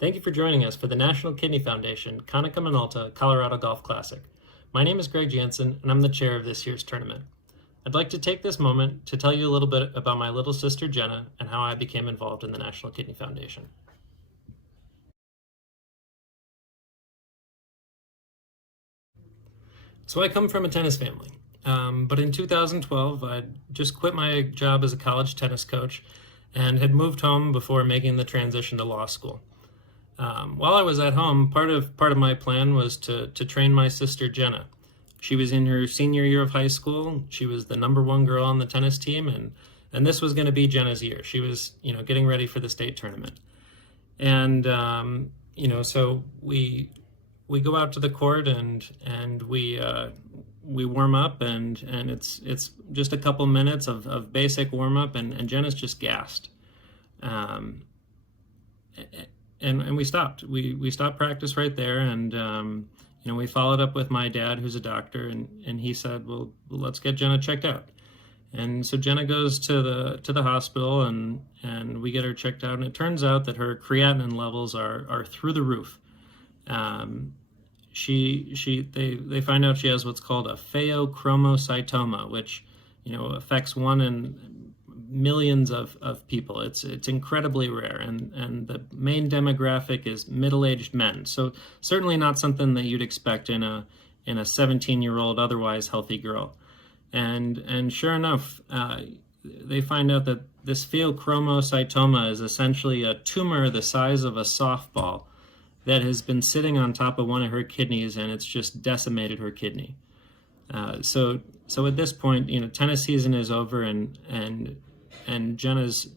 Thank you for joining us for the National Kidney Foundation Konica Minolta Colorado Golf Classic. My name is Greg Janssen, and I'm the chair of this year's tournament. I'd like to take this moment to tell you a little bit about my little sister Jenna and how I became involved in the National Kidney Foundation. So I come from a tennis family, but in 2012 I just quit my job as a college tennis coach and had moved home before making the transition to law school. While I was at home, part of my plan was to train my sister Jenna. She was in her senior year of high school. She was the #1 girl on the tennis team, and this was going to be Jenna's year. She was, getting ready for the state tournament. And so we go out to the court and we warm up, and it's just a couple minutes of basic warm up, and Jenna's just gassed. And we stopped. We stopped practice right there, and we followed up with my dad, who's a doctor, and he said, "Well, let's get Jenna checked out." And so Jenna goes to the hospital, and we get her checked out, and it turns out that her creatinine levels are through the roof. They find out she has what's called a pheochromocytoma, which affects 1 in millions of people. It's incredibly rare, and the main demographic is middle-aged men. So certainly not something that you'd expect in a 17-year-old otherwise healthy girl. And sure enough, they find out that this pheochromocytoma is essentially a tumor the size of a softball that has been sitting on top of one of her kidneys, and it's just decimated her kidney. So at this point, tennis season is over, and Jenna's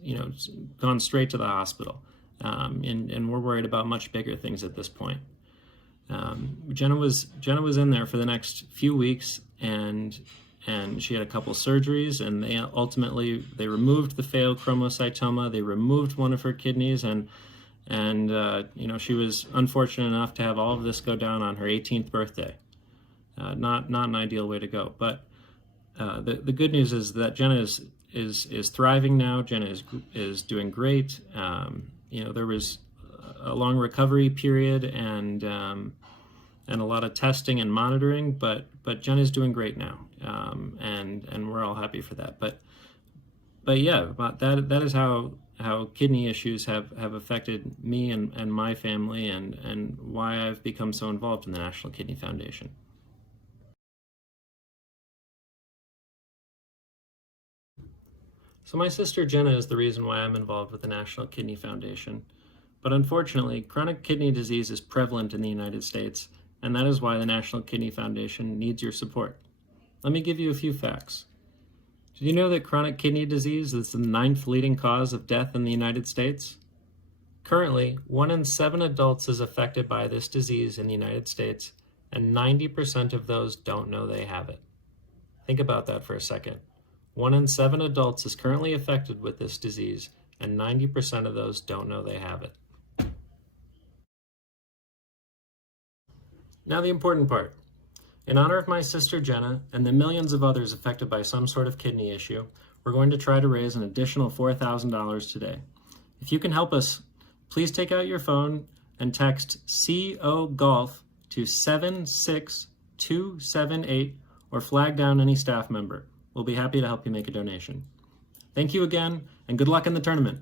gone straight to the hospital, and we're worried about much bigger things at this point. Jenna was in there for the next few weeks, and she had a couple surgeries, and they removed the pheochromocytoma. They removed one of her kidneys, and she was unfortunate enough to have all of this go down on her 18th birthday. Not an ideal way to go, but the good news is that Jenna is thriving now. Jenna is doing great. There was a long recovery period and a lot of testing and monitoring, but Jenna's doing great now, and we're all happy for that. But that is how kidney issues have affected me and my family, and why I've become so involved in the National Kidney Foundation. So my sister Jenna is the reason why I'm involved with the National Kidney Foundation. But unfortunately, chronic kidney disease is prevalent in the United States, and that is why the National Kidney Foundation needs your support. Let me give you a few facts. Did you know that chronic kidney disease is the 9th leading cause of death in the United States? Currently, 1 in 7 adults is affected by this disease in the United States, and 90% of those don't know they have it. Think about that for a second. 1 in 7 adults is currently affected with this disease, and 90% of those don't know they have it. Now the important part. In honor of my sister Jenna and the millions of others affected by some sort of kidney issue, we're going to try to raise an additional $4,000 today. If you can help us, please take out your phone and text CO Golf to 76278 or flag down any staff member. We'll be happy to help you make a donation. Thank you again, and good luck in the tournament.